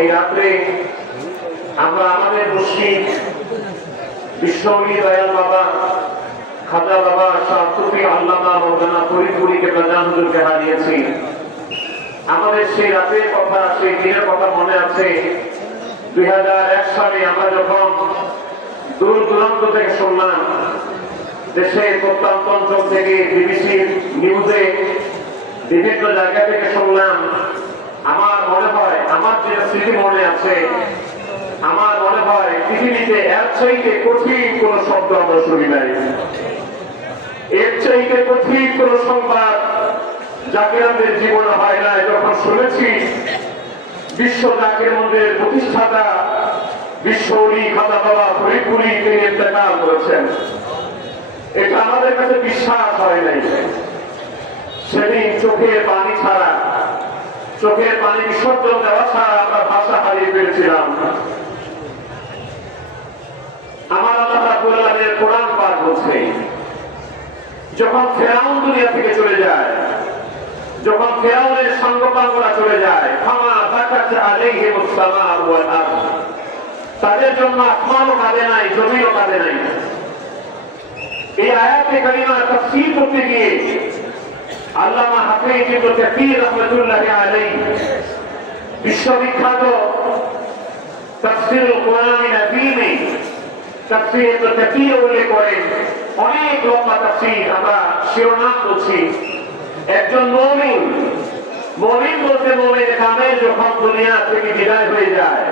এই রাত্রে আমরা আমাদের মুর্শিদ বিশ্বলী দয়াল বাবা খাজা বাবা শাহ সুফি আল্লামা মাওলানা ফরিদপুরীকে প্রধান হুজুরকে হারিয়েছি। আমাদের সেই রাতের কথা, সেই দিনের কথা মনে আছে। 2001 সালে আমরা যখন দূর দূরান্ত থেকে শুনলাম, দেশের প্রত্যন্ত অঞ্চল থেকে বিবিসি নিউজে বিভিন্ন জায়গা থেকে শুনলাম, আমার মনে হয়, আমার যে স্মৃতি মনে আছে, আমার মনে হয় পৃথিবীতে এর চাইতে কঠিন কোন শব্দ আমরা শুনি নাই। এর চাইতে কঠিন কোন সংবাদ যাকে আমাদের জীবনে হয় নাই। যখন শুনেছি বিশ্ব জাকের মন্দিরের প্রতিষ্ঠাতা বিশ্বলী খাজা বাবা ফরিদপুরী তিনি ইন্তেকাল করেছেন, এটা আমাদের কাছে বিশ্বাস হয় নাই। সেদিন চোখের পানি ছাড়া, চোখের পানি বিসর্জন দেওয়া ছাড়া আমরা ভাষা হারিয়ে ফেলেছিলাম। আমার আল্লাহ রাব্বুল আলামিনের কোরআন পাক বলছে, যখন ফেরাউন দুনিয়া থেকে চলে যায়, যখন ফেরাউনের সঙ্গপাঙ্গরা চলে যায়, ফামা বাকাত আলাইহিমুস সামাউ ওয়াল আরদ, তাদের জন্য আসমানও কাঁদে নাই, জমিনও কাঁদে নাই। এই আয়াতে কারিমা তাফসীর করতে গিয়ে আল্লামা হাফিজ ইবনে কাসীর রাহমাতুল্লাহি আলাইহি বিশ্ববিখ্যাত তাফসীরুল কোরআনিল আযীমে তাফসীর ইবনে কাসীর উল্লেখ করেন। অনেক লম্বা তাফসীর, আমরা শিরোনাম বলছি। একজন মুমিন, মুমিন বলতে মুমিন কামেল যখন দুনিয়া থেকে বিদায় হয়ে যায়,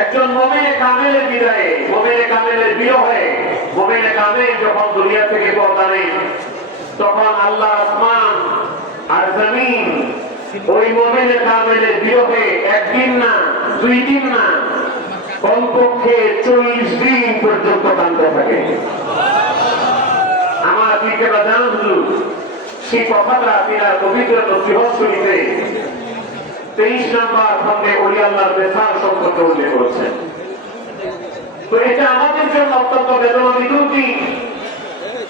একজন মুমিন কামেলের বিদায়ে, মুমিন কামেলের বিরহে, মুমিন কামেল যখন দুনিয়া থেকে পর্দা নেই, তখন আল্লাহ আসমান আর জমিন ওই মুমিন কামেলের বিরহে একদিন না, 2 দিন না, কমপক্ষে 40 দিন পর্যন্ত কাঁদতে থাকে। আমার দিকে বাজান হুজুর সেই কথাটা তিনি পবিত্র নসিহত শরীফে 23 নম্বর খণ্ডে ওলি আল্লাহর বেসার সম্পর্কে উল্লেখ করেছেন। তো এটা আমাদের জন্য অত্যন্ত বেদনাবিধুর দিন,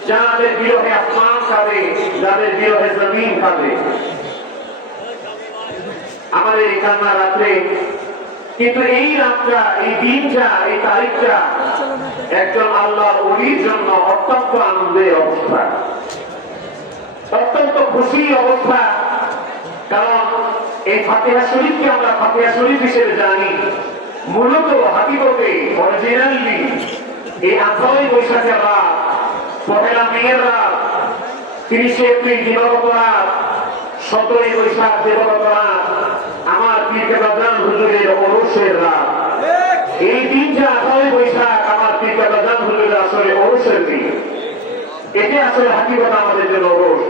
যাদের বিরহে আসমান কাঁদে, যাদের বিরহে জমিন কাঁদে। আমাদের এই কান্না রাত্রে, কিন্তু এই রাতটা, এই দিনটা, এই তারিখটা একজন আল্লাহর ওলির জন্য অত্যন্ত আনন্দের অবস্থা, অত্যন্ত খুশির অবস্থা। কারণ এই ফাতিহা শরীফকে আমরা ফাতিহা শরীফ হিসেবে জানি, মূলত হাকিকতে অরিজিনালি এই 18 বৈশাখের রাত, 1 মেয়ের রাত, 30 এপ্রিল দিবাগত রাত, 17 বৈশাখ দিবাগত রাত, আমার পীরকে বাজান হুজুরের ওরসের রাত। এই দিনটা 18 বৈশাখ আমার পীরকে বাজান হুজুরের আসলে ওরসের দিন। এটা আসলে হাকিকত আমাদের জন্য ওরস।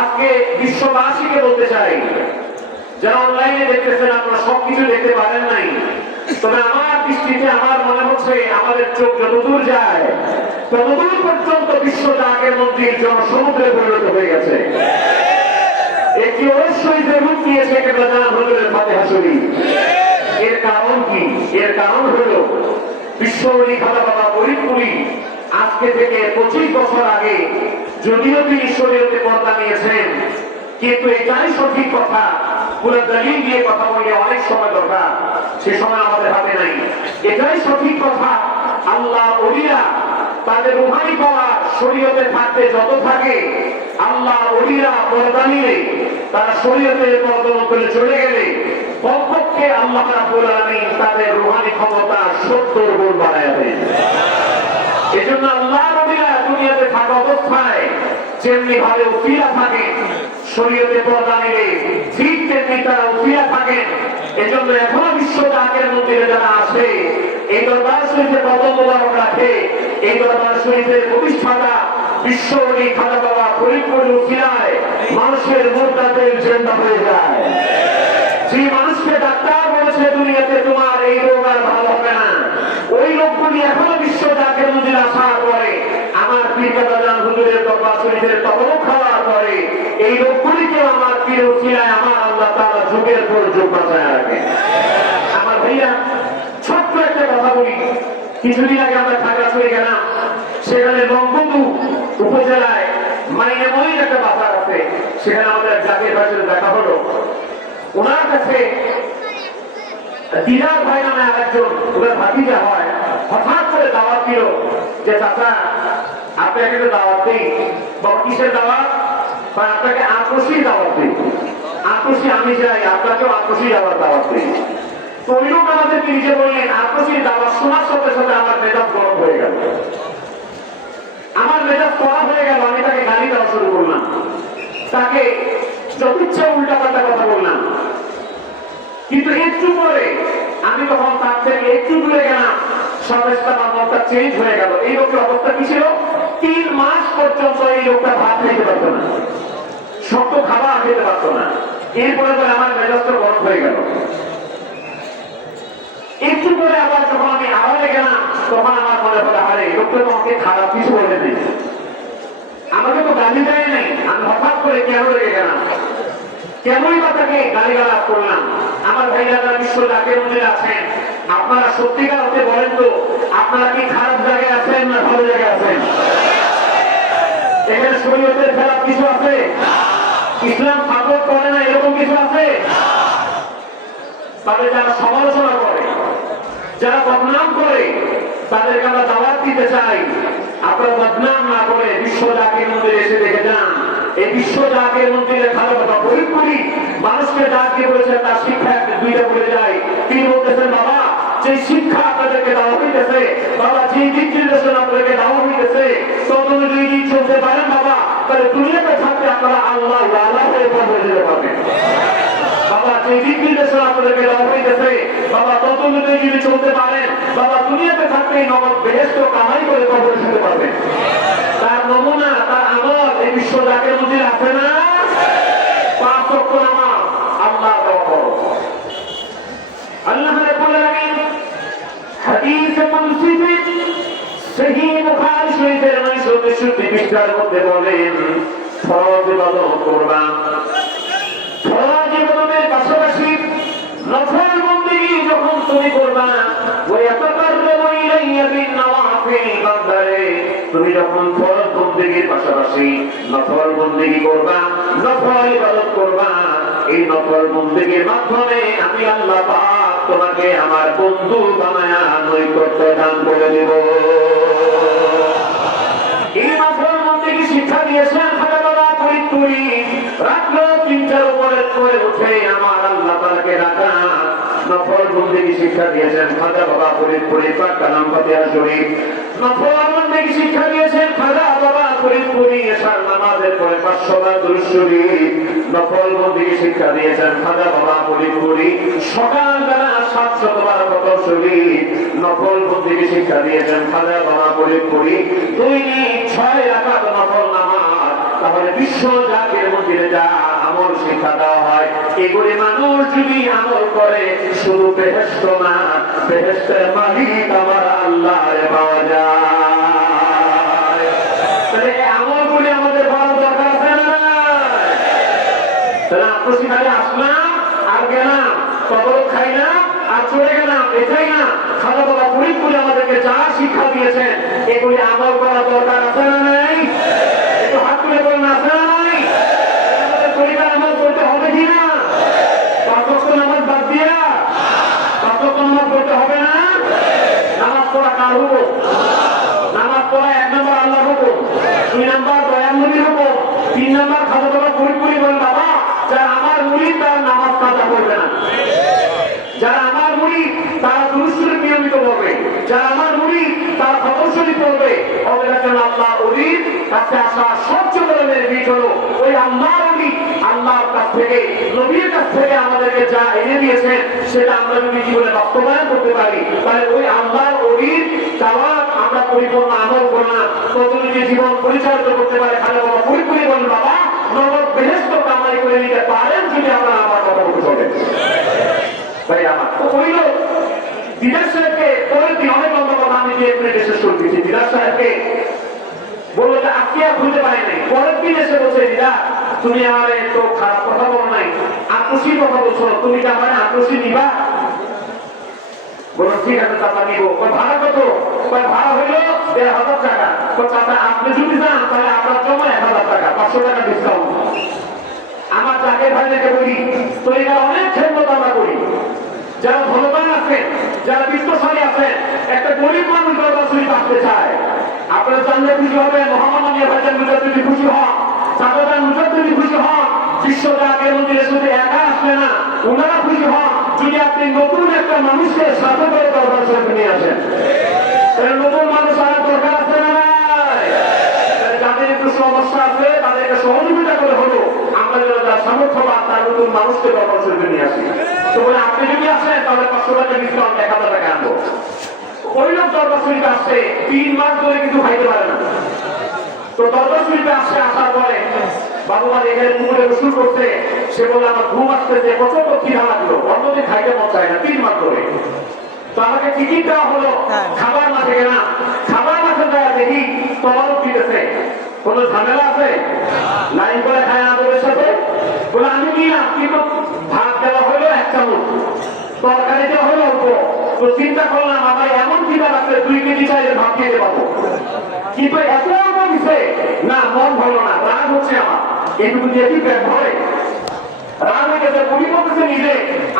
আজকে বিশ্ববাসীকে বলতে চাই, যারা অনলাইনে দেখতেছেন, আপনারা সবকিছু দেখতে পারেন নাই, তবে আমার দৃষ্টিতে আমার মনে হচ্ছে আমাদের চোখ যতদূর যায় ততদূর পর্যন্ত বিশ্ব জাকের মন্দির জনসমুদ্রে পরিণত হয়ে গেছে। একটি অবশ্যই যে রূপ নিয়েছে হুজুরের ফাতিহা শরীফ। এর কারণ কি? এর কারণ হলো বিশ্বলী খাজা বাবা ফরিদপুরী আজকে থেকে 25 বছর আগে যদিও তিনি শরীয়তে পর্দা নিয়েছেন, কিন্তু এটাই সঠিক কথা। পুরো দলিল দিয়ে কথা বললে অনেক সময় দরকার, সে সময় আমাদের হাতে নাই। এটাই সঠিক কথা, আল্লাহ ওলিরা তাদের রুহানি পাওয়া শরীয়তে থাকতে যত থাকে, আল্লাহ ওলিরা পর্দা নিয়ে তারা শরীয়তের পর্দা করে চলে গেলে কমপক্ষে আল্লাহ রাব্বুল আলামিন তাদের রুহানি ক্ষমতা 70 গুণ বাড়ায় দেন। এজন্য আল্লাহ ওলিরা দুনিয়াতে থাকা অবস্থায় যেমনি ভাবে উসিলা থাকে, শরীয়তে পর্দা নিলে ঠিক তেমনি তারা উসিলা থাকেন। এজন্য এখনো বিশ্ব জাকের মন্দিরে যারা আসে, এই দরবার শরীফে কদম মোবারক রাখে, এই দরবার শরীফের প্রতিষ্ঠাতা বিশ্বলী খাজা বাবা ফরিদপুরী উসিলায় মানুষের মুর্দাতের জিন্দা হয়ে যায়। যে মানুষকে ডাক্তার বলেছে দুনিয়াতে তোমার এই রোগ আর ভালো হবে না, ওই লোকগুলি এখনো বিশ্ব জাকের মন্দিরে আসার পরে, আমার পীর বাজান হুজুরের দরবার শরীফের তবরক খাওয়ার পরে, এই লোকগুলিকে আমার পীর উসিলায় আমার আল্লাহ তাআলা যুগের পর যুগ বাঁচায় রাখে। আমার ভাইয়া, ছোট্ট একটা কথা বলি। কিছুদিন আগে আমরা খাগড়াছড়ি গেলাম, সেখানে বঙ্গবন্ধু উপজেলায় মাইনাময়ী একটা বাজার আছে, সেখানে আমাদের জাতীয় ভাষায় দেখা হলো। ওনার কাছে দিদার ভাই নামে আরেকজন ওদের ভাতিজা হয়, হঠাৎ করে দাওয়াত দিল যে চাচা আপনাকে একটু দাওয়াত দিই। বাবা কিসের দাওয়াত? বা আপনাকে আক্রোশী দাওয়াত দিই। আক্রোশী আমি যাই, আপনাকেও আক্রোশী যাওয়ার দাওয়াত দিই। তো ওই লোক আমাদেরকে নিজে বললেন আক্রোশী দাওয়াত শোনার সাথে সাথে আমার মেজাজ গরম হয়ে গেল, আমার মেজাজ কড়া হয়ে গেল। আমি তাকে গালি দেওয়া শুরু করলাম, তাকে যত ইচ্ছা উল্টা পাল্টা কথা বললাম। কিন্তু একটু পরে আমি তখন তার থেকে একটু দূরে গেলাম, সাথে সাথে আমার মনটা চেঞ্জ হয়ে গেল। এই লোকের অবস্থা কি ছিল? 3 মাস পর্যন্ত এই লোকটা ভাত খেতে পারতো না, শক্ত খাবার খেতে পারতো না। এরপরে পরে আমার মেজাজটা গরম হয়ে গেল। একটু পরে আবার যখন আমি আড়ালে গেলাম, তখন আমার মনে হলো আরে লোকটা তো আমাকে খারাপ কিছু বলে নেই, আমাকে তো গালি দেয় নাই। আমি হঠাৎ করে কেন রেগে গেলাম, কেনই বা তাকে গালিগালাজ করলাম? আমার ভাইরা যারা বিশ্ব জাকের মন্দিরে আছেন, আপনারা সত্যিকার অর্থে বলেন তো, আপনারা কি খারাপ জায়গায় আছেন না ভালো জায়গায় আছেন? এখানে শরীয়তের খেলাফ কিছু আছে? ইসলাম সাপোর্ট করে না এরকম কিছু আছে? তাদের যারা সমালোচনা করে, যারা বদনাম করে, তাদেরকে আমরা দাওয়াত দিতে চাই, আপনারা বদনাম না করে বিশ্ব জাকের মন্দিরে এসে দেখে যান। এই বিশ্ব জাকের মন্দিরে ভালো কথা প্রয়োগ করি, মানুষকে ডাক দিয়ে বলেছেন তার শিক্ষা দুইটা বলে যায়। তিনি বলতেছেন বাবা যে শিক্ষা আপনাদেরকে দেওয়া হইতেছে, বাবা যে দিক নির্দেশন আপনাদেরকে দেওয়া হইতেছে, তত যদি চলতে পারেন বাবা, তাহলে দুনিয়াতে থাকতে আপনারা আল্লাহ আল্লাহ হয়ে বদলে যেতে পারবেন। বাবা যে দিক নির্দেশন আপনাদেরকে দেওয়া হইতেছে, বাবা তত যদি চলতে পারেন, বাবা দুনিয়াতে থাকতে নগদ বেহেশত কামাই করে কবরে যেতে পারবেন। তার নমুনা, তার আমল এই বিশ্ব জাকের মধ্যে আছে না? 5 ওয়াক্ত নামাজ আল্লাহ দেওয়া করো। আল্লাহ রাব্বুল আলামিন হাদিসে কুদসিতে সহিহ বুখারী শরীফের 963 পৃষ্ঠার মধ্যে বলেন, ফরজ ইবাদত করবা, ফরজ ইবাদতের পাশাপাশি নফল বন্দেগী যখন তুমি করবা, ওয়া ইয়াতাকাররাবু ইলাইয়া বিন নওয়াফিল, বান্দারে তুমি যখন ফরজ বন্দেগীর পাশাপাশি নফল বন্দেগী করবা, নফল ইবাদত করবা, এই নফল বন্দেগীর মাধ্যমে আমি আল্লাহ পাক তোমাকে আমার বন্ধু বানায়া নৈকট্য দান করে দেব। এই নফল বন্দেগী শিক্ষা দিয়েছেন খাজা ফরিদ পুরী। রাত্র 3টার উপরে করে উঠে আমার আল্লাহ তাআলাকে ডাকা, নফল বন্দেগী শিক্ষা দিয়েছেন খাজা বাবা ফরিদ পুরী, পাক কালাম ফাতিহা শরীফ। নফল বন্দেগী শিক্ষা দিয়েছেন খাজা বাবা ফরিদ পুরী, এশার নামাজের পরে 500 বার দুরূদ শরীফ। নফল বন্দেগী শিক্ষা দিয়েছেন খাজা বাবা ফরিদ পুরী, সকালবেলা 700 বার ফতর শরীফ। নফল বন্দেগী শিক্ষা দিয়েছেন খাজা বাবা ফরিদ পুরী, দৈনিক 6 রাকাত নফল নামাজ। তাহলে বিশ্ব জাকের মন্দিরে যা আমল শিক্ষা দেওয়া হয়, এগুলি মানুষ যদি আমল করে শুধু বেহেশত না, বেহেশতের মালিক আমার আল্লাহ পাওয়া যায়। তাহলে এই আমলগুলি আমাদের বড় দরকার আছে না? তাহলে আপনি খালি আসলাম আর গেলাম, কবর খাইলাম আর চলে গেলাম, এটাই না। খাজা বাবা ফরিদ পুরী আমাদেরকে যা শিক্ষা দিয়েছেন, এগুলি আমল করা দরকার আছে না নাই? একটু হাত তুলে বলেন আছে না নাই? আমাদের পরিবার আমল করতে হবে কিনা? 5 ওয়াক্ত নামাজ বাদ দিয়া 5 ওয়াক্ত নামাজ পড়তে হবে না? নামাজ পড়া কার হুকুম? নামাজ পড়া 1 নম্বর আল্লাহর হুকুম, 2 নম্বর দয়াল নবীর হুকুম, 3 নম্বর খাজা বাবা ফরিদ পুরী বলেন বাবা যারা আমার মুরিদ তারা নামাজ কাজা করবে না, যারা আমার মুরিদ তারা দুরূদ শরীফ নিয়মিত পড়বে, যারা আমার মুরিদ তারা ফতর শরীফ পড়বে। ওদের জন্য আল্লাহ ওলির কাছে আসা সবচেয়ে বড় বেনিফিট হলো ওই আল্লাহর ওলি আল্লাহর কাছ থেকে, নবীর কাছ থেকে আমাদেরকে যা এনে দিয়েছেন সেটা আমরা যদি জীবনে বাস্তবায়ন করতে পারি, তাহলে ওই আল্লাহর ওলির দাওয়াত আমরা পরিপূর্ণ আমল করলাম, তত যদি জীবন পরিচালিত করতে পারে। খাজা বাবা ফরিদ পুরী বলেন বাবা নগদ বেহেশত কামাই করে নিতে পারেন যদি আপনারা আমার কথা বলতে চলেন। ভাই আমার তো হইল দিদার সাহেবকে পরের দিন অনেক লম্বা কথা আমি যে শেষ করে দিয়েছি। দিদার সাহেবকে বললো যে আপনি আর খুঁজে পাই নাই। পরের দিন এসে বলছে দিদা তুমি আমার তো খারাপ কথা বলো নাই, আক্রোশী কথা বলছো, তুমি কি আমার আক্রোশী নিবা? বলো ঠিক আছে চাচা নিব। ভাড়া কত? ভাড়া হইলো 1500 টাকা। চাচা আপনি যদি যান তাহলে আপনার জমা 1000 টাকা, 500 টাকা ডিসকাউন্ট। আমার চাকরি ভাইদেরকে বলি তরিকার অনেক খেদমত আমরা করি, যারা ধন্যবাদ যারা বিত্তশালী আছেন, একটা গরিব মানুষ দরবার শরীফ আসতে চায়, আপনারা জানলে খুশি হবেন। মোহাম্মদ আমিয়া ভাইজান মুজাদ যদি খুশি হন, সাদাদান মুজাদ যদি খুশি হন, বিশ্বজাকের মন্দিরে শুধু একা আসবে না, ওনারা খুশি হন যদি আপনি নতুন একটা মানুষকে সাথে করে দরবার শরীফ নিয়ে আসেন। নতুন মানুষ আনার দরকার আছে না নাই? যাদের একটু সমস্যা আছে তাদেরকে সহযোগিতা করে হলো আমরা যারা সামর্থ্যবান তার নতুন মানুষকে দরবার শরীফে নিয়ে আসি। তো বলে আপনি যদি আসেন তাহলে 500 টাকা ডিসকাউন্ট 1000 টাকা আনবো। ওই লোক দরবার শরীফে আসছে 3 মাস ধরে কিছু খাইতে পারে না। তো দরবার শরীফে আসছে, আসার পরে বাবু মা এখানে পুকুরে গোসল করছে, সে বলে আমার ঘুম আসতেছে, প্রচন্ড খিদা লাগলো, অন্যদিন খাইতে মন চায় না 3 মাস ধরে। তো আমাকে টিকিট দেওয়া হলো খাবার মাঠে গেলাম, খাবার মাঠে দেওয়া দেখি তবারক দিতেছে। কোনো ঝামেলা আছে? লাইন করে খায় আদরের সাথে বলে আমি নিলাম, কিন্তু ভাত দেওয়া হলো 1 চামচ, তরকারি দেওয়া হলো অল্প। তো চিন্তা করলাম আমার এমন খিদা লাগছে 2 কেজি চাইলে ভাত খেতে পাবো, কিন্তু এত অল্প দিছে না, মন ভালো না, রাগ হচ্ছে আমার। এইটুকু দিয়ে কি পেট ভরে? রাগ হয়ে গেছে, পুরি করতেছে নিজে।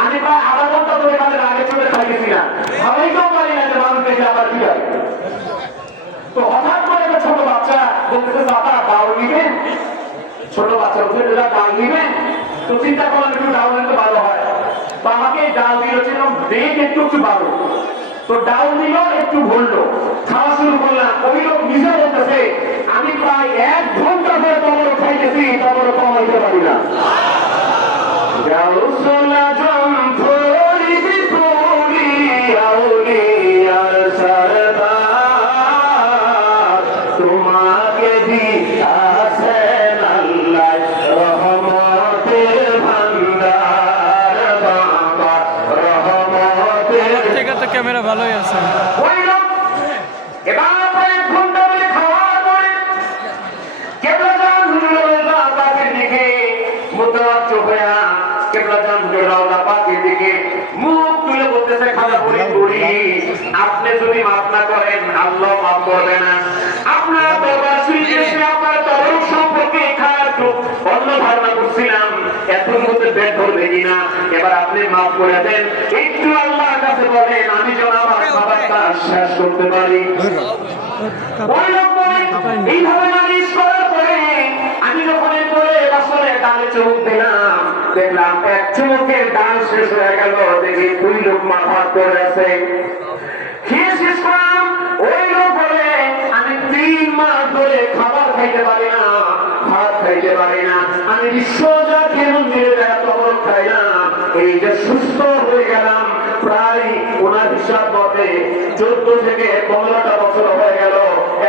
আমি প্রায় আধা ঘন্টা ধরে এখানে রাগে চলে খাইতেছি না, ভাবাইতেও পারি না যে মানুষ দেখে আবার কি হয়। তো হঠাৎ করে একটা ছোট বাচ্চা বলতেছে দাদা ডাউল নিবেন, ছোট বাচ্চা বলছে দাদা ডাল নিবেন। তো চিন্তা করলাম একটু ডাউল নিতে ভালো হয়, তো আমাকে ডাল দিয়েছিলাম দেখ একটু একটু ভালো। তো ডাউল দিল, একটু ভরলো, খাওয়া শুরু করলাম। ওই লোক নিজে বলতেছে আমি প্রায় 1 ঘন্টা ধরে তোমার খাইতেছি, তোমার কমাইতে পারি না। তোমাকে দি আসেন আল্লাহ রহমতের ভান্ডার, বাবা রহমতের। ঠিক আছে, ক্যামেরা ভালোই আছে। ওই লোক এবার 1 ঘন্টা ধরে খাওয়ার পরে কেবলাজান হুজুরের পাকের দিকে মুতাওয়াজ্জহ হয়ে কেবলাজান হুজুরের পাকের দিকে মুখ তুলে বলতেছে খালা বুড়ি বুড়ি, আপনি যদি মাফ না করেন আল্লাহ মাফ করবে না। আপনার দরবার শরীফে এসে আপনার তরফ সম্পর্কে খারাপ অন্য ধারণা করছিলাম, এখন মধ্যে পেট ধরবে কিনা, এবার আপনি মাফ করে দেন। একটু আল্লাহর কাছে বলেন আমি যেন আমার খাবারটা শেষ করতে পারি। ওই লোক এইভাবে নালিশ করার পরে আমি যখন করে আসলে ডালে চুমুক দিলাম, দেখলাম 1 চুমুকের ডাল শেষ হয়ে গেল, দেখি 2 লোক ভাত করে আছে। খেয়ে শেষ করলাম। ওই লোক বলে আমি 3 মাস ধরে খাবার খাইতে পারি না, ভাত খাইতে পারি না, আমি বিশ্বজাকের মন্দিরে দেখা তবরক খাই না, এই যে সুস্থ হয়ে গেলাম প্রায় ওনার হিসাব মতে 14 থেকে 15টা বছর হয়ে গেল,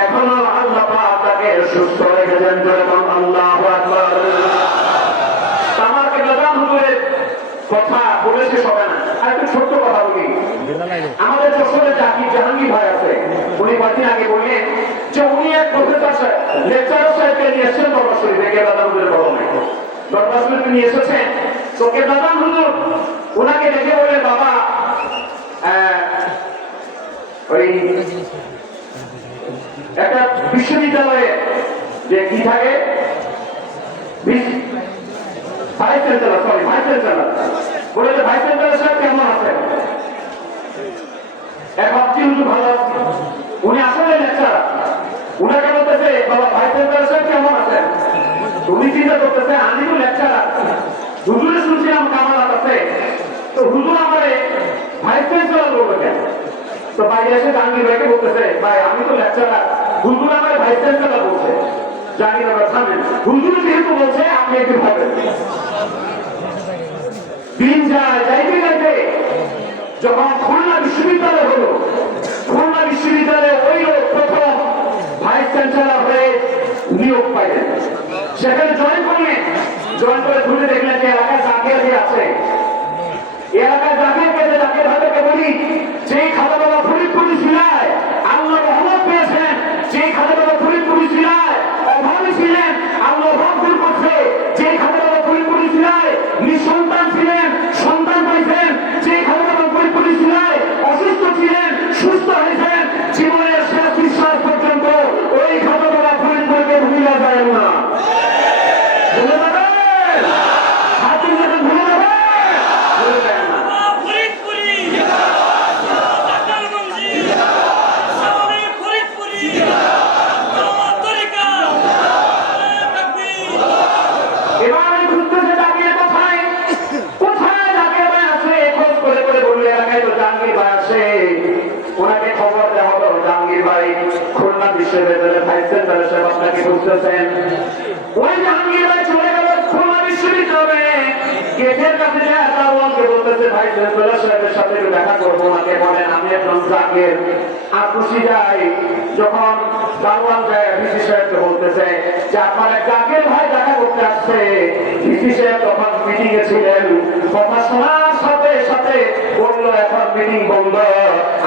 এখনো আল্লাহ পাক তাকে সুস্থ রেখেছেন। যেরকম আল্লাহু আকবার। আমার কেবলাজান হুজুরের কথা বলেছে সবাই না, আর একটু ছোট্ট কথা বলি। আমাদের যশোরে জাহাঙ্গীর ভাই আছে, উনি কয়েকদিন আগে বললেন যে উনি এক প্রফেসর লেকচারার সাহেবকে নিয়ে এসেছেন দরবার শরীফে, কেবলাজান হুজুরের বদলে দরবার শরীফে নিয়ে এসেছেন। তো কেবলাজান হুজুর ওনাকে দেখে বললেন বাবা ওই একটা বিশ্ববিদ্যালয়ে যে কি থাকে ভাইস চ্যান্সেলর বলে যে ভাইস চ্যান্সেলর সাহেব কেমন আছে? এক ভাবছি হুজুর ভালো আছে। উনি আসলে লেকচারার, উনাকে বলতেছে বাবা ভাইস চ্যান্সেলর সাহেব কেমন আছেন? উনি চিন্তা করতেছে আমি তো লেকচারার, হুজুরে শুনছিলাম কামালাত আছে, তো হুজুর আমারে ভাইস চ্যান্সেলর বলবে কেন? তো বাইরে এসে জাহাঙ্গীর ভাইকে বলতেছে ভাই আমি তো লেকচারার, হুজুর আমার ভাইস চ্যান্সেলর বলছে। জাহাঙ্গীর ভাই থামেন, হুজুর যেহেতু বলছে আপনি একটু ভাবেন। দিন যায় যাইতে যাইতে যখন খুলনা বিশ্ববিদ্যালয় হলো, খুলনা বিশ্ববিদ্যালয়ে ওই লোক প্রথম ভাইস চ্যান্সেলর হয়ে নিয়োগ পাইলেন। সেখানে জয়েন করলেন, জয়েন করে ঘুরে দেখলেন যে এলাকায় জাকির যে আছে, এলাকায় জাকির পেয়েছে। জাকির ভাইকে বলি যে খাদা বাবা ফরিদপুরি ছিলায় আল্লাহ রহমত পেয়েছেন, যে খাদা বাবা ফরিদপুরি ছিলায় অভাবী ছিলেন আল্লাহ অভাব দূর করছে, যে খাদা বাবা ফরিদপুরি ছিলায় নিঃসন্তান ছিলেন সন্তান পাইছেন, যে খাদা বাবা ফরিদপুরি ছিলায় অসুস্থ ছিলেন সুস্থ হয়েছেন, জীবনের শেষ বিশ্বাস পর্যন্ত ওই খাদা বাবা ফরিদপুরকে ভুলে যায় না। ভুলে যাবেন? হাত তুলে ভুলে যাবেন? ভুলে যায় না। সেন্টারের সাহেব আপনাকে বুঝতেছেন, ওই জাহাঙ্গীর চলে গেল খুলনা বিশ্ববিদ্যালয়ে, গেটের কাছে যায় দারোয়ানকে বলতেছে ভাই সেন্টারের সাহেবের সাথে একটু দেখা করবো, ওনাকে বলেন আমি একজন জাকির। আর খুশি যায় যখন দারোয়ান যায় ভিসি সাহেবকে বলতেছে যে আপনার এক জাকির ভাই দেখা করতে আসছে। ভিসি সাহেব তখন মিটিং এ ছিলেন, কথা শোনার সাথে সাথে বললো এখন মিটিং বন্ধ,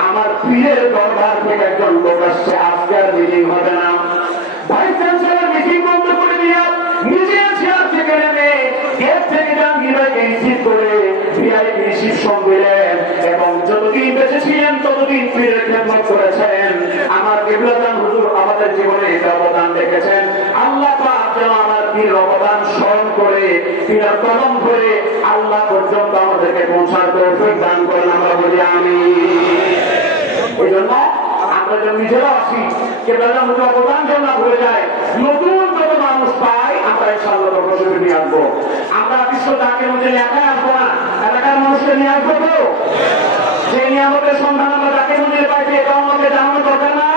আমার পীরের দরবার থেকে একজন লোক আসছে, আজকে আর মিটিং হবে না। ভাইস চ্যান্সেলর মিটিং বন্ধ করে দিয়া নিজে চেয়ার থেকে নেমে গেট থেকে জাহাঙ্গীর ভাইকে রিসিভ করে ভিআইপি রিসিপশন দিলেন এবং যতদিন বেঁচে ছিলেন ততদিন পীরের খেদমত করেছেন। আমার কিবলাদান হুজুর আমাদের জীবনে এই অবদান রেখেছেন। আল্লাহ পাক যেন আমার পীর অবদান স্মরণ করে পীরের কদম ধরে আল্লাহ পর্যন্ত আমাদেরকে পৌঁছার তৌফিক দান করেন, আমরা বলি আমিন। এই জন্য আমরা যেন নিজেরা আসি, কিবলাদান হুজুর অবদান যেন না ভুলে যায়, নতুন যত মানুষ পাই আমরা ইনশাআল্লাহ প্রশংসা নিয়ে আসবো। আমরা বিশ্ব জাকির মধ্যে একাই আসবো না, এলাকার মানুষকে নিয়ে আসবো। তো যে নিয়ামতের সন্ধান আমরা জাকির মধ্যে পাইছি এটা আমাকে জানানো দরকার না?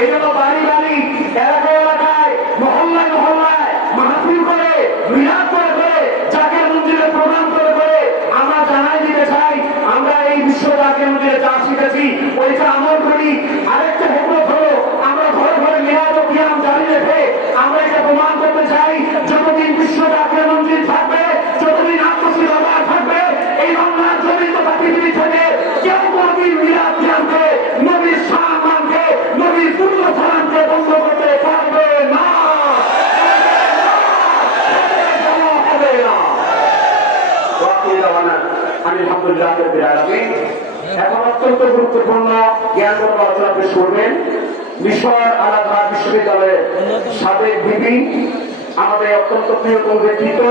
এই জন্য বাড়ি বাড়ি এলাকায় এলাকায় মহল্লায় মহল্লায় মাহফিল করে মিলাদ করে জাকির মন্দিরে প্রোগ্রাম করে আমরা জানাই দিতে চাই আমরা এই বিশ্ব জাকির মন্দিরে যা শিখেছি ওইটা আমল করি। আরেকটা হেকমত হলো আমরা ঘরে ঘরে মিলাদ ও কিয়াম জারি রেখে আমরা এটা প্রমাণ করতে চাই যতদিন বিশ্ব জাকির মন্দির থাকবে, যতদিন আত্মশীল আবার থাকবে, এই বাংলার জমি তথা পৃথিবী থেকে কেউ কোনদিন মিলাদ কিয়ামকে নবীর সম্মানকে নবীর পূর্ণ সালামকে বন্ধ করতে পারবে না। আলহামদুলিল্লাহ রাব্বিল আলামিন। এখন অত্যন্ত গুরুত্বপূর্ণ জ্ঞানগত আলোচনা পেশ করবেন মিশর আল-আজহার বিশ্ববিদ্যালয়ের সাবেক ভিপি, আমাদের অত্যন্ত প্রিয়তম ব্যক্তিত্ব